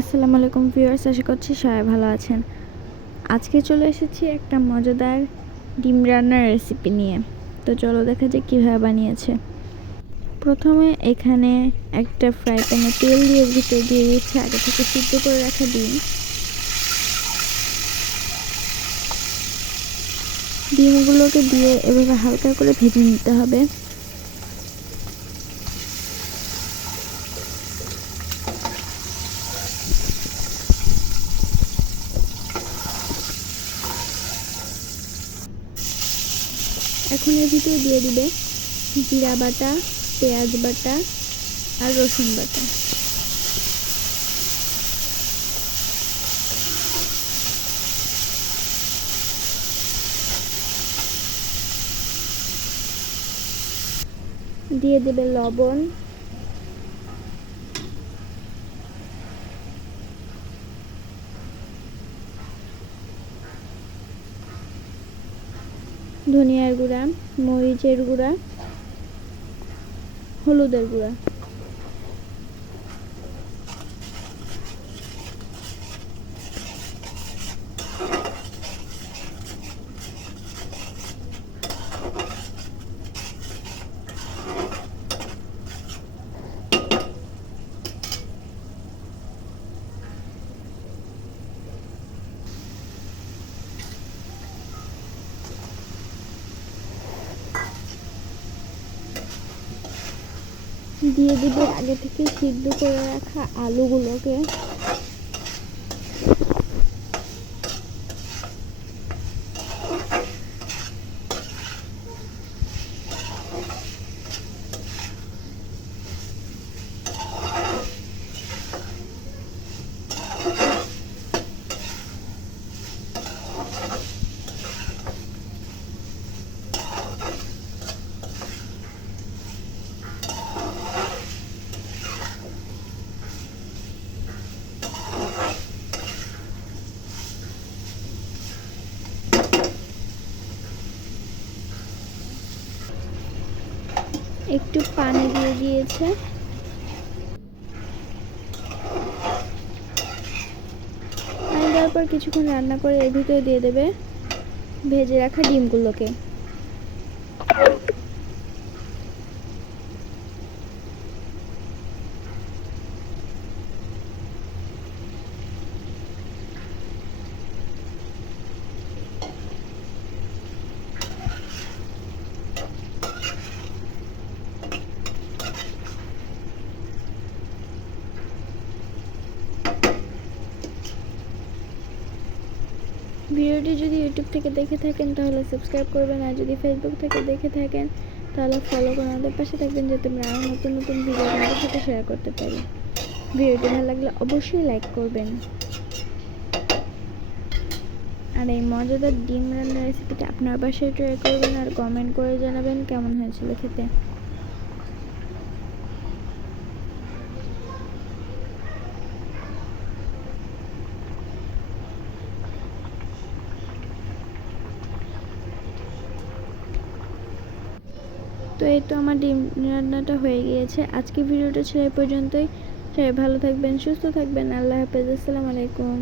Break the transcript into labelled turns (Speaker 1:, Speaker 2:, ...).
Speaker 1: আসসালামু আলাইকুম ভিউয়ার্স, আশা করছি সবাই ভালো আছেন। আজকে চলে এসেছি একটা মজাদার ডিম রান্নার রেসিপি নিয়ে। তো চলো দেখা যাক কীভাবে বানিয়েছে। প্রথমে এখানে একটা ফ্রাই প্যানে তেল দিয়ে ভিতরে দিয়ে দিচ্ছে আগে থেকে সিদ্ধ করে রাখা ডিম। ডিমগুলোকে দিয়ে এভাবে হালকা করে ভেজে নিতে হবে। এখন এর ভিতরে দিয়ে দিবে জিরা বাটা, পেঁয়াজ বাটা আর রসুন বাটা। দিয়ে দেবে লবণ ধনিয়ার গুঁড়া মরিচের গুঁড়া হলুদের গুঁড়া। দিয়ে দিব। আগে থেকে সিদ্ধ করে রাখা আলুগুলোকে। একটু পানি দিয়ে দিয়েছে। পানি দেওয়ার পর কিছুক্ষণ রান্না করে এর ভিতরে দিয়ে দেবে। ভেজে রাখা ডিমগুলোকে। ভিডিওটি যদি ইউটিউব থেকে দেখে থাকেন, তাহলে সাবস্ক্রাইব করবেন। আর যদি ফেসবুক থেকে দেখে থাকেন, তাহলে ফলো করে আমাদের পাশে থাকবেন, যাতে আমরা আরও নতুন নতুন ভিডিও আপনাদের সাথে শেয়ার করতে পারি। ভিডিওটি ভালো লাগলে অবশ্যই লাইক করবেন। আর এই মজাদার ডিম রান্নার রেসিপিটা আপনার বাসায় ট্রাই করবেন আর কমেন্ট করে জানাবেন, কেমন হয়েছিল খেতে। তো এই তো আমার ডিম রান্নাটা হয়ে গিয়েছে। আজকে ভিডিওটা ছেড়ে পর্যন্তই। সবাই ভালো থাকবেন, সুস্থ থাকবেন। আল্লাহ হাফেজ। আসসালামু আলাইকুম।